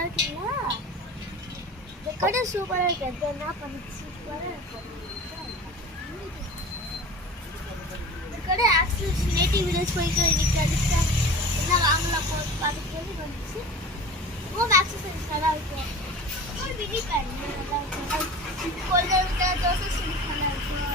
நல்லா இருக்குங்களா? இந்த கடை சூப்பராக இருக்கு. அது என்ன பண்ணி சூப்பராக இருக்கும். இந்த கடை ஆக்சுவலி நேட்டிவ் வில்லேஜ் போயிட்டு இன்னைக்கு அதுக்கு என்ன வாங்கலாம் பார்த்துட்டு வந்துச்சு. ஹோம் ஆக்சசரிஸ் நல்லா இருக்கும். ஒரு மினி பேன் நல்லா இருக்கும். கொள்ளை தோசை நல்லா இருக்கும்.